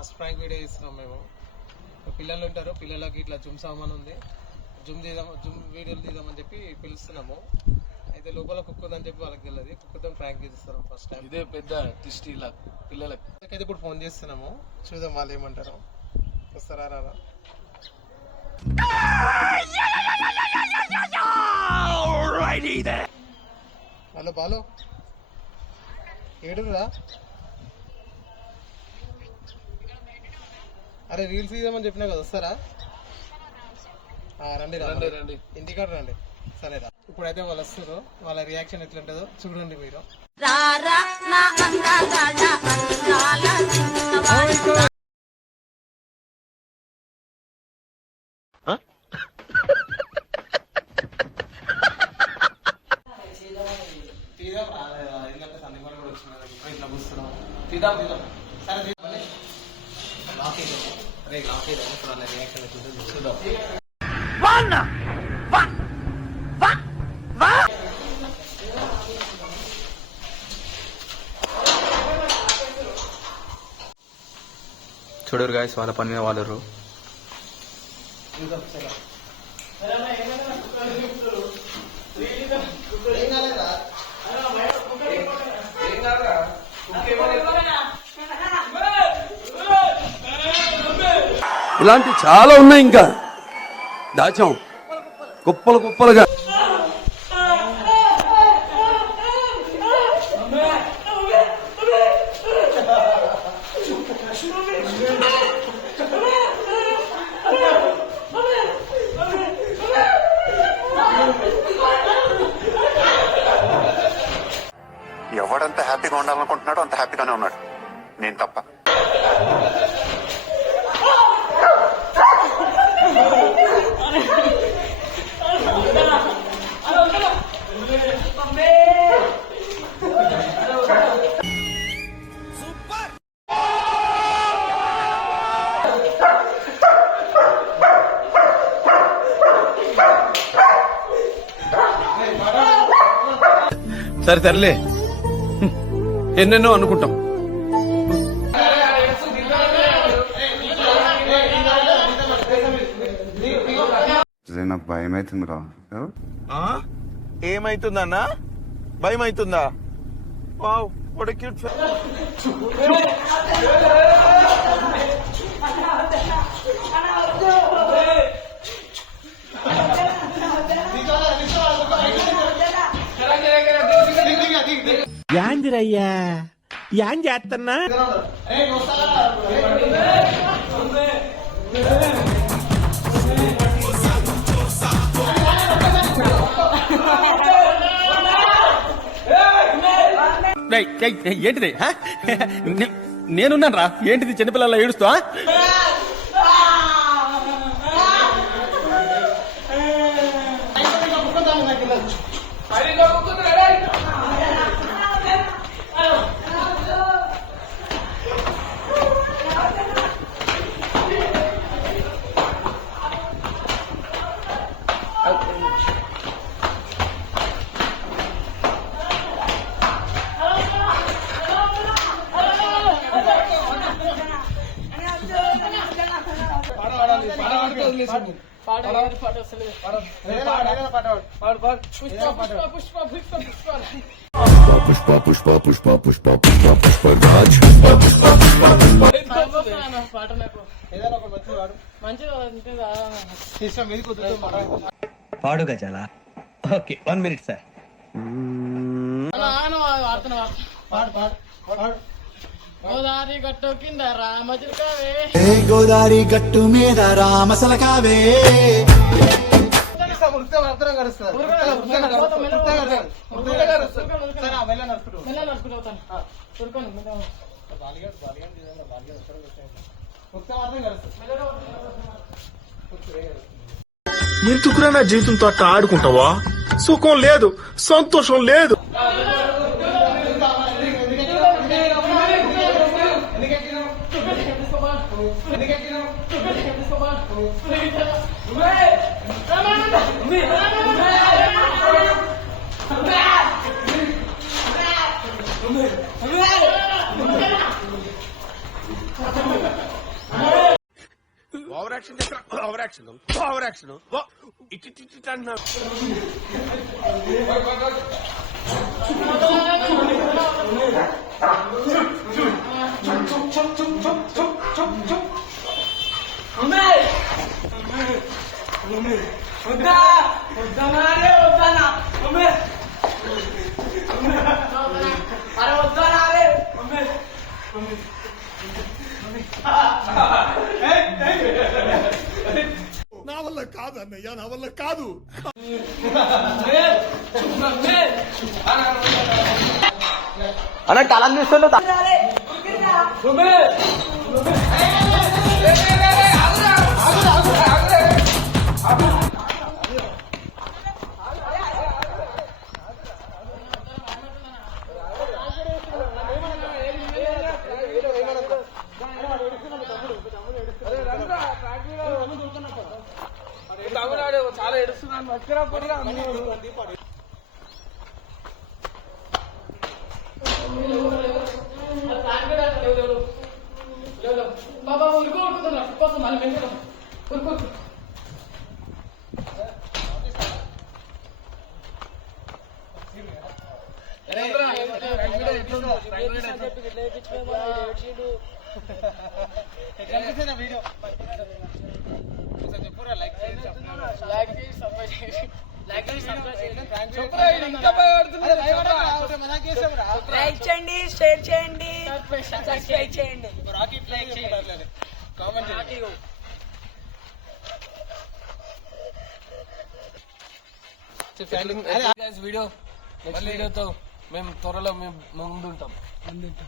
First prank video ఇస్తున్నాం మేము. పిల్లలు ఉంటారు, పిల్లలకి ఇట్లా జుమ్ సామాన్ ఉంది, జుమ్ వీడియోలు తీద్దామని చెప్పి పిలుస్తున్నాము. అయితే లోపల కుక్ ఉందని చెప్పి వాళ్ళకి తెలియదు, కుక్కతో ప్రాంక్ చేస్తున్నాం ఫస్ట్ టైం. ఇదే పెద్ద ట్విస్ట్ ఇలా పిల్లలకి. అయితే ఇప్పుడు ఫోన్ చేస్తున్నాము, చూద్దాం వాళ్ళు ఏమంటారు. వస్తారా రారా? హలో బాలు, ఏడురా? అరే రీల్స్ తీద్దామని చెప్పినా కదా, వస్తారా? రండి రండి రండి, ఇంటికాడ రండి. సరేరా, ఇప్పుడైతే వాళ్ళు వస్తారు, వాళ్ళ రియాక్షన్ ఎట్లుంటుందో చూడండి మీరు. తీద్దాం రాలేదా, ఎందుకంటే సందీపాలు కూడా వచ్చినారు, ఇప్పుడు ఇట్లా కూర్చున్నాం. తీద్దాం తీద్దాం, సరే తీద్దాం. లాక్ అయిద్దాము, అరే లాక్ అయిద్దాము. ఇప్పుడు వాళ్ళ రియాక్షన్ ఎట్లుంటుందో చూద్దాం. చూడరు గాయస్, వాళ్ళ పని మీద వాళ్ళు. ఇలాంటి చాలా ఉన్నాయి, ఇంకా దాచాం కుప్పలు కుప్పలుగా. ఎవడంత హ్యాపీగా ఉండాలనుకుంటున్నాడో అంత హ్యాపీగానే ఉన్నాడు, నేను తప్ప. సరే సర్లే, ఎన్నెన్నో అనుకుంటాం. నాకు భయం అవుతుంది రా. ఏమైతుందన్నా? భయం అవుతుందా? Wow, what a cute. యాందిరయ్యా, యాం చేస్తున్నా? ఏంటిది? నేనున్నాను రా. ఏంటిది చిన్నపిల్లల ఏడుస్తా? పుష్ప పుష్ప పుష్ప పుష్ప పుష్ప పుష్ప రాజ్. పాడు గజాలా. Okay, 1 minute sir. గోదావరి గట్టు కింద రామచిలకావే, గోదావరి గట్టు మీద రామసలకావే. ఎందుకురా నా జీవితంతో అట్లా ఆడుకుంటావా? సుఖం లేదు, సంతోషం లేదు. Hey! ఓవర్ యాక్షన్ చేస్తా ఓవర్ యాక్షన్ ఇటు అంటున్నా నా వల్ల కాదు అన్నయ్య, నా వల్ల కాదు. అన్న కలం చూస్తున్నా చాలా ఏడుస్తున్నాను మధ్యలో కొద్దిగా బాబా ఉరుకు ఉరుకుతున్నా కోసం మళ్ళీ ఉరుకు లైక్ చేయండి, షేర్ చేయండి, సబ్స్క్రైబ్ చేయండి. వీడియో నెక్స్ట్ వీడియోతో మేము త్వరలో మేము ముందుంటాం.